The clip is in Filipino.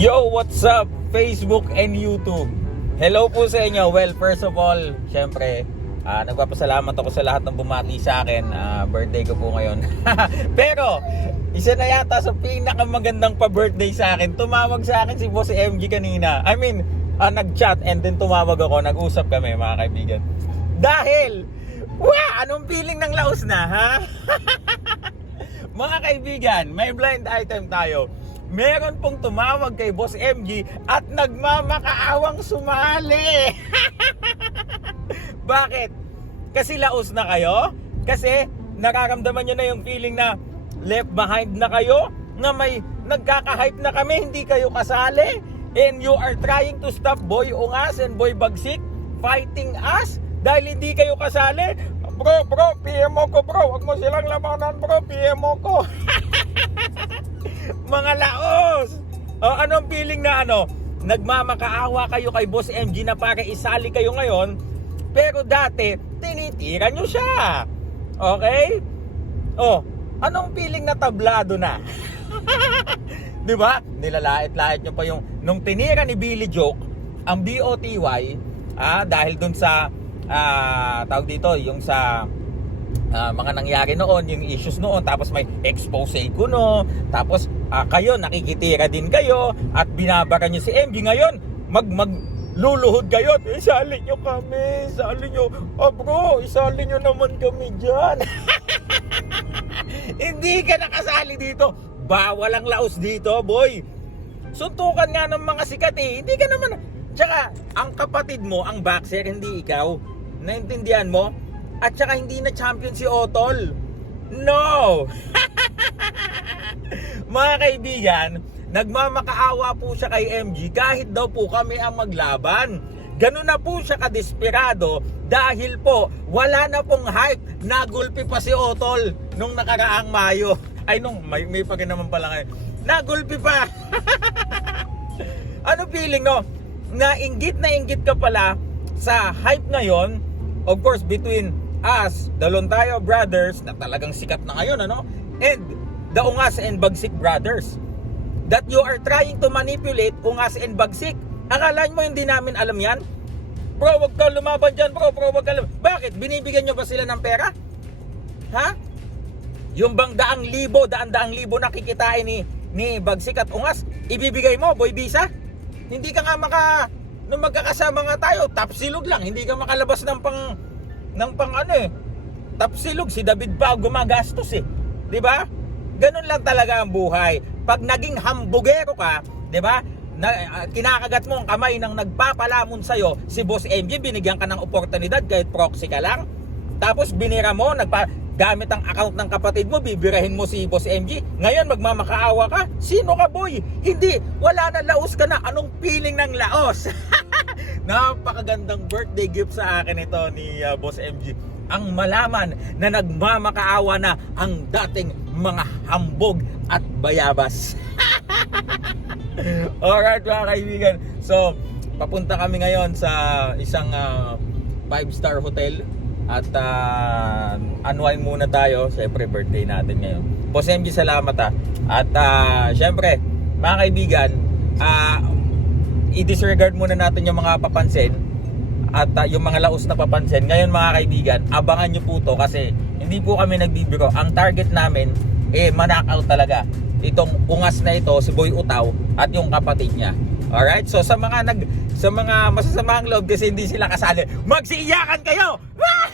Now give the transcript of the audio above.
Yo, what's up? Facebook and YouTube. Hello po sa inyo. Well, first of all, syempre, ah, nagpapasalamat ako sa lahat ng bumati sa akin. Ah, birthday ko po ngayon. Pero, isa na yata sa pinakamagandang pa-birthday sa akin. Tumawag sa akin si Boss MG kanina. I mean, ah, nag-chat and then tumawag ako. Nag-usap kami mga kaibigan. Dahil, wow, anong feeling ng laos na, ha? Mga kaibigan, may blind item tayo. Meron pong tumawag kay Boss MG at nagmamakaawang sumali. Bakit? Kasi laos na kayo? Kasi nararamdaman nyo na yung feeling na left behind na kayo? Na may nagkaka-hype na kami, hindi kayo kasali? And you are trying to stop Boy Ungas and Boy Bagsik fighting us dahil hindi kayo kasali? Bro, bro, PM ko bro. Huwag mo silang labanan bro, PM ko. Mga laos! Anong feeling na ano? Nagmamakaawa kayo kay Boss MG na para isali kayo ngayon, pero dati, tinitira nyo siya. Okay? Oh, anong feeling na tablado na? Di ba? Nilalait-lait nyo pa yung nung tinira ni Billy Joke ang BOTY ah, dahil dun sa ah, tawag dito yung sa ah, mga nangyari noon, yung issues noon, tapos may expose ko no, tapos ah, kayo nakikitira din kayo at binabara nyo si MG ngayon, mag mag luluhod kayo, at isali nyo kami, isali nyo, oh bro, isali nyo naman kami dyan. Hindi ka nakasali dito. Bawal ang laos dito, boy. Suntukan nga ng mga sikat eh. Hindi ka naman... Tsaka, ang kapatid mo, ang boxer, hindi ikaw. Naintindihan mo? At tsaka hindi na champion si Otol. No! mga kaibigan, nagmamakaawa po siya kay MG kahit daw po kami ang maglaban. Ganun na po siya kadesperado dahil po wala na pong hype. Nagulpi pa si Otol nung nakaraang Mayo. Ay nung may, may pa rin naman pala ngayon. Nagulpi pa. ano feeling no? Na inggit na inggit ka pala sa hype ngayon. Of course, between us, the Lontayo brothers na talagang sikat na ngayon ano? And the Ungas and Bagsik brothers that you are trying to manipulate Ungas and Bagsik. Akala mo hindi namin alam yan? Bro, wag ka lumaban dyan, bro. Bro, wag ka lumaban. Bakit? Binibigyan nyo ba sila ng pera? Ha? Yung bang daang libo, daan-daang libo na kikitain ni, ni Bagsik at Ungas, ibibigay mo, boy Bisa? Hindi ka nga maka, nung magkakasama nga tayo, tapsilog lang. Hindi ka makalabas ng pang, ng pang ano eh. Tapsilog, si David pa gumagastos eh. Di ba? Ganun lang talaga ang buhay. Pag naging hambugero ka, di ba? Na, ah, kinakagat mo ang kamay ng nagpapalamon sa'yo, si Boss MJ, binigyan ka ng oportunidad kahit proxy ka lang. Tapos binira mo, nagpa, gamit ang account ng kapatid mo, bibirahin mo si Boss MG. Ngayon, magmamakaawa ka. Sino ka, boy? Hindi. Wala na laos ka na. Anong feeling ng laos? Napakagandang birthday gift sa akin ito ni uh, Boss MG. Ang malaman na nagmamakaawa na ang dating mga hambog at bayabas. Alright mga kaibigan. So, papunta kami ngayon sa isang 5-star hotel at uh, unwind muna tayo. Siyempre, birthday natin ngayon. Boss MG, salamat ha. At uh, siyempre, mga kaibigan, uh, i-disregard muna natin yung mga papansin at uh, yung mga laos na papansin. Ngayon mga kaibigan, abangan nyo po to kasi hindi po kami nagbibiro. Ang target namin, eh, manakaw talaga. Itong ungas na ito, si Boy Utaw at yung kapatid niya. Alright? So sa mga nag sa mga masasamang loob kasi hindi sila kasali, magsiiyakan kayo! Ah!